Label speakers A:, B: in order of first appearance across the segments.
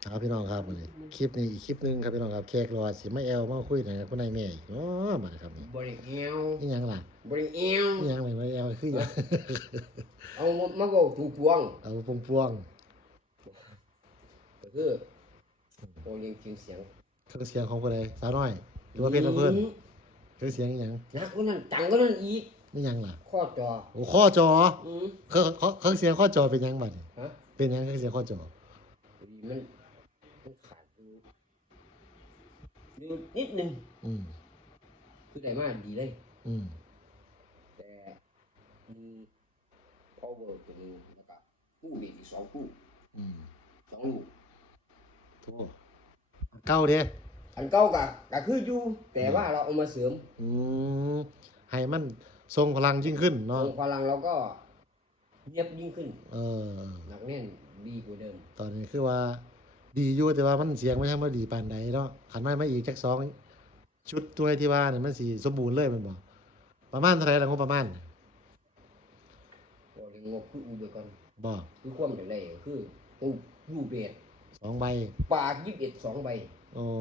A: ครับพี่น้องครับวันนี้คลิปนี้อีกคลิปหนึงครับพี่น้องครับแขกรอสิมาแอลมาคุยหน่อยกับคุณนายแม่อีกอ๋อมาเลยครับนี่
B: บริเอว
A: นี่ยังล่ะ
B: บริเอว
A: นี่ยังไม่มาแอลคือหยัง
B: เอามาบอกถูกพวง
A: เอาพวง
B: ก็คือโอ้ยังเสียง
A: เครื่องเสียงของคนใดสาวน้อยหรือว่าเพชรเพื่อนเครื่องเสียงอีหยัง
B: นักก็นั่นจังก็นั่นอีก
A: นี่ยังล่ะ
B: ข้อจอ
A: โอ้ข้อจอ
B: อืม
A: เครื่องเสียงข้อจอเป็นยังบัดนี้
B: ฮะ
A: เป็นยังเครื่องเสียงข้อจอ
B: มันขาดอยู่นิดนึง
A: อืม
B: คือได้มาดีเลย
A: อืม
B: แต่มี power ตัวนึงแล้วก็กู้เบรกอีก2 กู้
A: อืม
B: 2 ลูก
A: โธ่เก้าเด้
B: อันเก่าก็คืออยู่แต่ว่าเราเอามาเสริม
A: อืมให้มันทรงพลังยิ่งขึ้นเนาะ
B: พลังเราก็เนียบยิ่งขึ้น
A: เออ
B: หนักแน่นดีกว่าเดิม
A: ตอนนี้คือว่าดีอยู่แต่ว่ามันเสียงไม่ใช่ว่าดีปานใดเนาะขันไม่มาอีกจักสองชุดตัวที่ว่าเนี่ยมันสีสมบูรณ์เลยมันบอกประมาณเท่าไหร่ละงบประมาณ
B: ก็เรียกงบคืออูไปก่อน
A: บอก
B: คือความอย่างไรคือตู้ยูเบส
A: 2 ใบ
B: ปาก21 2 ใบ
A: โอ้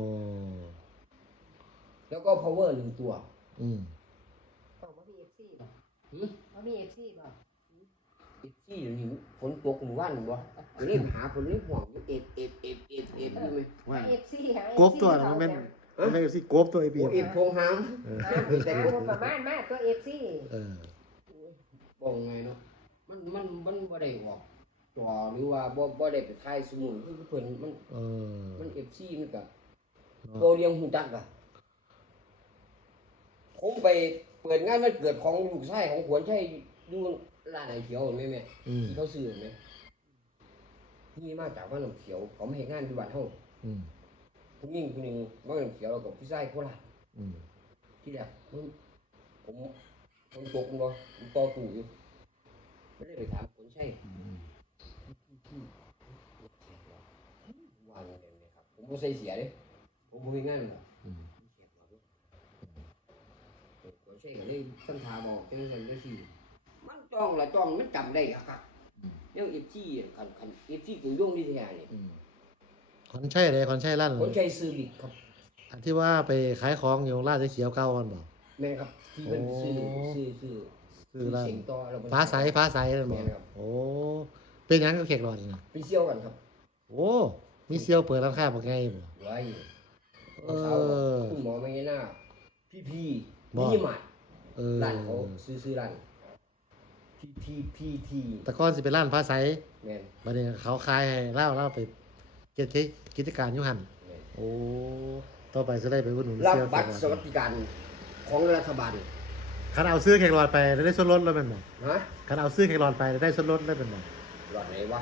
B: แล้วก็ power 1 ตัว
A: อืม
C: ต้องมามีFC ป่ะมามี FC ป่ะ
B: ที่เดี๋ยวนี้ฝนตกหมู่บ้านบ่เล่นหาฝนเล่นห่วงอยู่ไหม
C: ว่า FC หาก
A: บตัวนะมันเป็นไม่สิกบตัวไอปี
B: โอพงหาม
C: แต่กูประมาณมาตัว FC
B: บอกไงเนาะมันบ่ได้ออกจอหรือว่าบ่ได้ไปถ่ายสมุนคือเพิ่นมัน FC มันก็ตัวเรียงหูจักอ่ะผมไปเปิดงานวันเกิดของลูกชายของขวัญชัยอยู่ร้านไอ้เขียวเห็นไหมแม่ที่เขาซื้อเห็นไหมนี่มาจากบ้านน้ำเขียวเขาไม่ให้งานที่บ้านเฮาผู้หญิงคนหนึ่งบ้านน้ำเขียวแล้วก็พี่ชายโคราชที่แรกผมตกมันบ่ผมต่อตู้อยู่ไม่ได้ไปถามคนใช่ว่าอย่างไรเนี่ยครับผมไม่ใส่เสียเลยผมไม่มีงานหรอกคนใช่ก็เลยสันทาบอกจังซั่นจังซี่มันจ้องละจ้องมันจำได้อะครับเรื่อง FG คัน FG กูโยงนี่แท้นี่
A: คนใช่เลยคนใช่ลั่น
B: คนใช้ซื้อลิกครับ
A: อันที่ว่าไปขายของอยู่ลาดเขียวเก้าวันบอก
B: แม่ครับที่เป็นซื้อ
A: ร้าน
B: เสียงต่อแล้ว
A: ฟ้าใสนั่นบอกโอ้เป็นยังก็เขกหลอดนะ
B: ไปเซี่ยวกันครับ
A: โอ้มีเซียวเปิดร้านค้าบอกไงบ่
B: ไว้คุณหมอไม่น่าพี่นี่หมัดร้านเขาซื้อร้านที
A: แต่ก่อนสิเป็นร้านฟ้าใส
B: แม่น
A: บัดนี้เขาขายให้เล่าไปกิจการอยู่หั่นโอ้ต่อไปจะได้ไปอุดหนุน
B: รับบัตรสวัสดิการของรัฐบาล
A: คันเอาซื้อแขกหลอดไปได้ส่วนลดแล้วเป็นบ่
B: ฮะ
A: คันเอาซื้อแขกหลอดไปได้ส่วนลดได้เป็นบ่
B: หลอดไหนวะ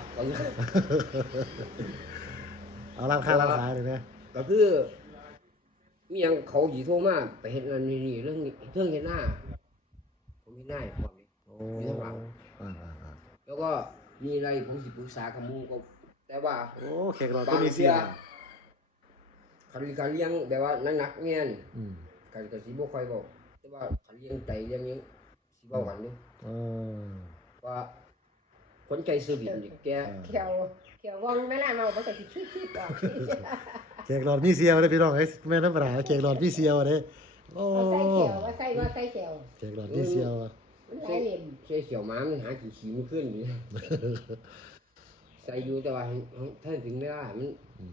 A: เอาร้านค้าร้านขายเลยไหม
B: ก็คือมียังเขาหยีโทรมาไปเห็นอันนี้เรื่องเห็นหน้าผมเห็นหน้าความนี้มีทั้งหลังแล้วก็มีอะไรผมสิปรึกษากับมูก็แต่ว่า
A: โอ้แขกหลอดก็มีเสีย
B: การเลี้ยงแบบว่านักเนี่ยการกระสีบ่ค่อยบอกแต่ว่าการเลี้ยงใจเลี้ยงนี้สิเว้ากันอยู่ว่าคนใจซื้อบินนี่แก
C: เขียววงไม่ล่ะเนาะบ่ก็สิคิดออก
A: แขกหลอดมีเสียวเด้พี่น้องเอ้ยแม่นำปลาแขกหลอดมีเสียวเด้โอ้
C: ใส่เขียวว่าใส่เขียว
A: แขกหลอดมีเสียว
C: มันหลายเหลี่ยม
B: ใส่เขียวม้ามันหาขี้มันขึ้นอยู่ใส่อยู่แต่ว่าถ้าถึงไม่ได้มัน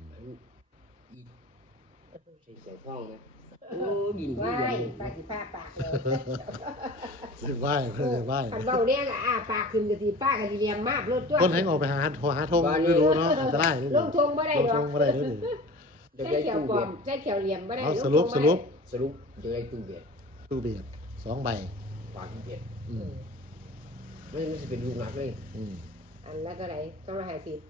B: ใส่เขียวฟ้องนะโอ้ยิน
C: ดีปากสิฟ้าปากเลย
A: สิไหว้เพิ่นสิไหว้
C: คันเว้าแน่ก็ปากขึ้นก็สิฟ้าก็สิเลียมมากรถตัว
A: คนให้ออกไปหาธงไม่รู้เนาะอันตราย
C: ลงธงบ่ได้ดอก
A: ลงธงบ่ได้เด้อ
C: ใส่เขียวปลอมใส่เขียวเหลี่ยมบ่ได้
A: สรุป
B: จะได้ตู้เบียด
A: 2 ใบ
B: ปากเบียดไม่สิเป็นลูกหนักเลย
C: อันละเท่าไหร่250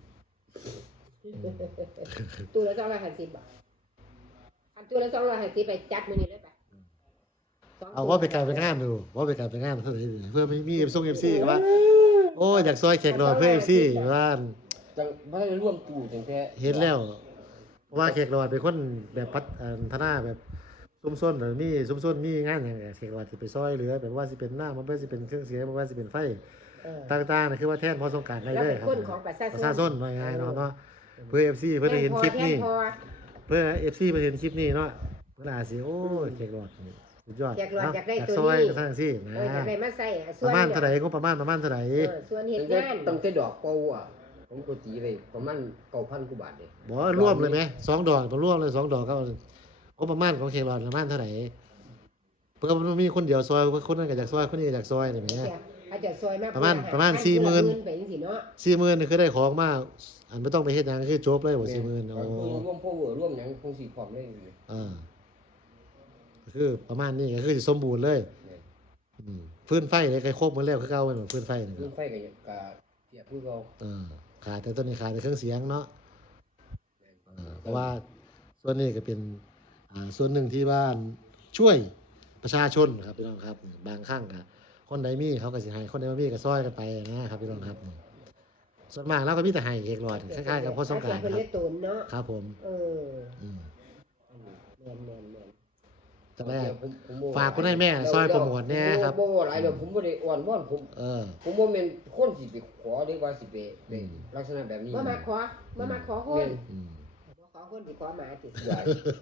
C: ตู้ละ250บาทอันตู้ละ250ไปจัดมื้อนี้เลยไป
A: เอาว่าไปการไปงานดูว่าไปการไปงานเพื่อไม่มีFC ก็ว่าโอ้อยากซอยแขกหลอดเพื่อ FC ว่า
B: จังบ่ได้ร่วมตู้จังแท้
A: เห็นแล้วว่าแขกหลอดเป็นคนแบบพัฒนาแบบซุ่มซ่นหรือมีซุ่มซ่นมีงานอย่างแขกหลอดสิไปซอยเหลือแบบว่าสิเป็นหน้ามันบ่สิเป็นเครื่องเสียงบ่ว่าสิเป็นไฟต่างๆน่ะคือว่าแทนพอสงกรานต์ได้เลยครับ
C: คนของประชาชน
A: ว่าง่ายเนาะเพื่อ FC เพิ่นได้เห็นคลิปนี้
C: แทพอ
A: เพื่อ FC เพิ่นเห็นคลิปนี้เนาะเพิ่นอาจสิโอ้ยแขกหลอดนี่สุดยอด
C: แขกหลอดอยากได้
A: เนาะ
C: ตัว
A: ซอย
C: นี้
A: กระทั่งสินะ
C: อยากได้มาใส่ส่
A: ป
C: วน
A: ระมาณเท่าไหร่ก็ประมาณเท่าไหร่
C: ส่วนเฮ็ด
B: ตั้งแต่
C: งาน
B: ตั้งแต่ดอกเป่าอ่ะผมก็ตีไปประมาณ9,000 กว่าบาทเด้
A: บ่รวมเลยไหม2 ดอกรวมเลย2 ดอกก็ประมาณของแขกหลอดประมาณเท่าไหร่เพื่อมันมีคนเดียวซอยคนนั้นก็อยากซอยคนนี้ก็อยากซอยนี่แหม
C: อาจจะซอยมา
A: ประมาณ
C: 40,000
A: 40,000
C: ไปจังซี่เนาะ
A: 40,000นี่คือได้ของมาอันไม่ต้องไปเฮ็ดหยังคือจบเลยบ่40,000
B: ก็
A: โอ้
B: คือร่วมพ่อเวอร์ร่วมหยังคงสิพร้อมเลย
A: ก็คือประมาณนี้ก็คือสิสมบูรณ์เลยฟื้นไฟเลยใครครบหมดแล้วคือเก่าแม่นบ่ฟื้นไฟนี่
B: คื
A: ก็
B: อไฟก็เทียบคือเก่า
A: ขาดแต่ตัวนี้ขาดแต่เครื่องเสียงเนาะเพราะว่าส่วนนี้ก็เป็นส่วนหนึ่งที่บ้านช่วยประชาชนครับพี่น้องครับบางครั้งก็คนใดมีเขาก็สิให้คนใดบ่มีก็ซอยกันไปนะครับพี่น้องครับส่วนมากเราก็มีแต่ให้เอกหลอดคล้ายๆกับพ่อสงกรานต์
C: เพิ่น
A: ค
C: เล
A: รับ
C: ยตุนเนาะ
A: ครับผม
C: อืมแม่น
A: จังแรกฝากคุณให้แม่ซอยโปรโมทแน่ครับ
B: บ่หลายเดี๋ยวผมบ่ได้อ่อนวอนผมบ่แม่นคนสิไปขอหรือว่าสิไปลักษณะแบบนี้
C: บ่มาขอคนบ่ขอคนสิขอหมาติ
B: ใหญ่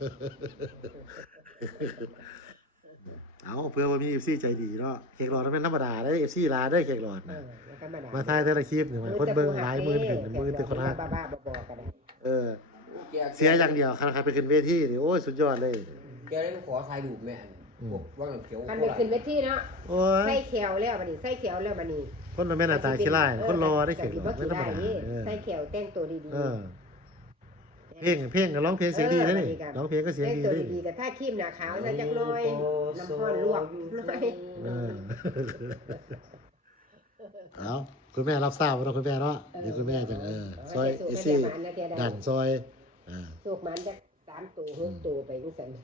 A: เอาเพื่อว่ามี FC ใจดีเนาะเค้กหลอดมันเป็นธรรมดาได้ FC ลาได้เค้กหลอดนะ
C: ธรรมดา
A: มาถ่ายแต่ละคลิปนี่มันคนเบิ่งหลายหมื่นขึ้นหมื่นแต่คนฮัก
C: บ้าๆบอๆก็ได้
A: เสียอย่างเดียวคันไปขึ้นเวทีนี่โอ้ยสุดยอดเลย
B: แกได้ขอถ่ายรูปแม่พวกว่างน้ำเขียว
C: มันไปขึ้นเวทีเนาะ
A: โอ้ย
C: ใส่แขวแล้วบัดนี้ใส่แขวแล้วบัดนี้
A: คนมันแม่นหน้าตาขี้ร้ายคนรอได้เค้กหลอดไม่ธรรมดา
C: ใส่แขวแต่งตัวดี
A: เพลงก็ร้องเพลงเสียงดีนะนี่ร้องเพลงก็เสียง
C: แต่ง
A: ดี
C: ตัว
A: ด้วย
C: ดีๆก็ถ้าครีมหน้าขาวใส่จักหน่อยน้ำร้อนลวกหน่อย
A: เอาคุณแม่รับทราบว่าคุณแม่เนาะเดี๋ยวคุณแม่จังซอยอีซี่ดันซอย
C: สุกมันจัก3ตัว6ตัวไปจังซั่น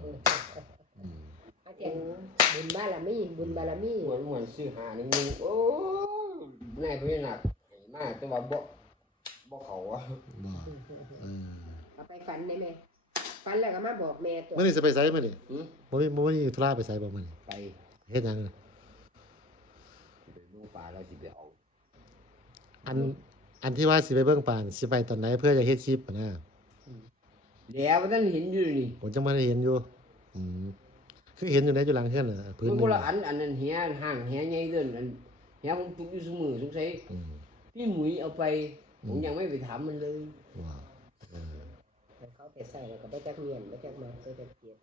C: อาจารย์บุญบารมี
B: เหมือนซื้อหานี่มึงโอ้นายพญานาคให้มาแต่ว่าบ่เขาอ่ะ
A: บ่
C: เอาไปฝันได้ไหมฝันแล้วก็มาบอกแม่ตัว
A: มื้อนี้สิไปไสมื้อนี้บ่มีธุระไปไสบ่มื้อนี้
B: ไป
A: เฮ็ดหยัง
B: ไปดูป่าแล้วสิไปเอา
A: อันที่ว่าสิไปเบิ่งปานสิไปตอนไหนเพื่อจะเฮ็ดคลิปนะ
B: เดี๋ยวท่านเห็นอยู่นี่
A: ผมจังบ่ได้เห็นอยู่คือเห็นอยู่ในอยู่หลังเฮือนน่ะพื้น
B: มัน
A: นึ
B: คน
A: ง
B: ละอันนั้นเหียห่างเหียใหญ่เกินอันเหียผมทุกอยู่เสมอสงสัยพี่หมุยเอาไปผมยังไม่ไปถามมันเลย
A: ว้าว
C: เขาไปใส่แล้วก็ไปจักเมียนไปจักมาไปจักเกียร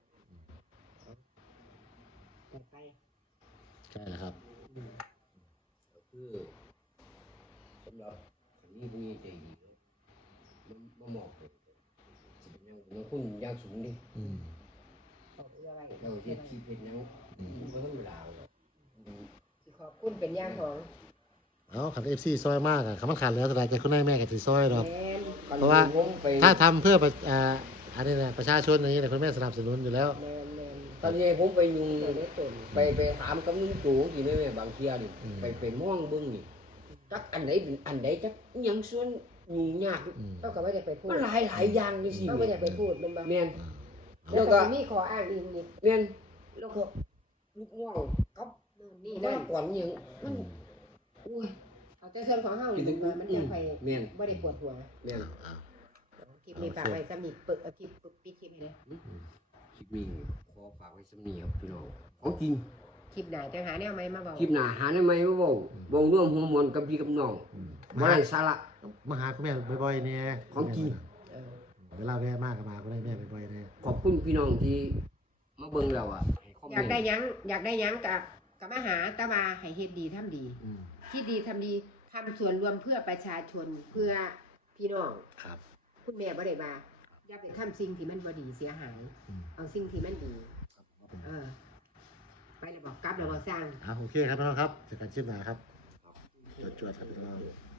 C: ไป
A: ใช่แล้วครับ
B: ก็คือสำหรับคนนี้ผู้ใจดีมันเหมาะเลยสิเป็นยังคุณยางสูงดิ
C: ขอบคุณอะไร
B: เราเฮ็ดคลิปเฮ็ดหยังบ่ธรรมดาหรอก
C: ขอบคุณเป็นย่างของ
A: เอาคัน FC ซอยมากอ่ะคันมันขาดแล้วเท่าใดแกคุณนายแม่ก็สิซอยดอก
C: แมน
A: เพราะว่า
B: ผมไป
A: ถ้าทำเพื่ออันนี้นะประชาชนอย่างนี้นะคุณแม่สนับสนุนอยู่แล้ว
C: แมน
B: ตอนนี้ผมไปยุง
C: ตัวเล็กตุ่น
B: ไปถามกับลุงตู่ที่แม่บางเที่ยนี่ไปมองเบิ่งนี่จักอันไหนเป็นอันใดจักอิหยังส่วนยุ่งยาก
C: เขาก็ไม่ได้ไปพูด
B: มันหลายอย่างนี่สิ
C: เขาไม่ได้ไปพูดมันบ่
B: แม่น
C: แล้วก็มีขออ้างอิงอีก
B: แม่นแล้วก็ลูกน้องกับ
C: นี่
B: บ้า
C: นั่น
B: นก่อนอิหยังมันโอ้ย
C: เอาแต่ส่วนของเฮานี่มันยังไป
B: แม่น
C: บ่ได้ปวดหัว
B: แม่น
C: คลิปนี้ฝากไว้สำหรับเปิดคลิปปิดคลิปให้เลย
B: คลิปนี้ขอฝากไว้สำนี้ครับพี่น้องของจริง
C: คลิปไหนจังหาแนวใหม่มาบอก
B: คลิปหน้าหาได้ไหมว่าบ่ร่วมหัวมวลกับพี่กับน้องบ่ได้สาระ
A: มาหาคุณแม่บ่อยๆเนี่ย
B: ของจริง
A: เวลาแม่มากก็มาคุณแม่บ่อยๆเนี่ย
B: ขอบคุณพี่น้องที่มาเบิ่งแล้วอ่ะให้คอมเม
C: อยาก
B: นต์
C: ได้หยังกับมาหาตะวาให้เฮ็ดดีทำดีคิดดีทำดีทำส่วนรวมเพื่อประชาชนเพื่อพี่น้อง
A: ครับ
C: คุณแม่บ่ได้ว่าอย่าไปทำสิ่งที่มันบ่ดีเสียหาย เอาสิ่งที่มันดีไปเลยบอกกลับแล้วบ่สร้าง
A: โอเคครับพี่น้องครับเจอกันคลิปหน้าครับจวดๆครับพี่น้อง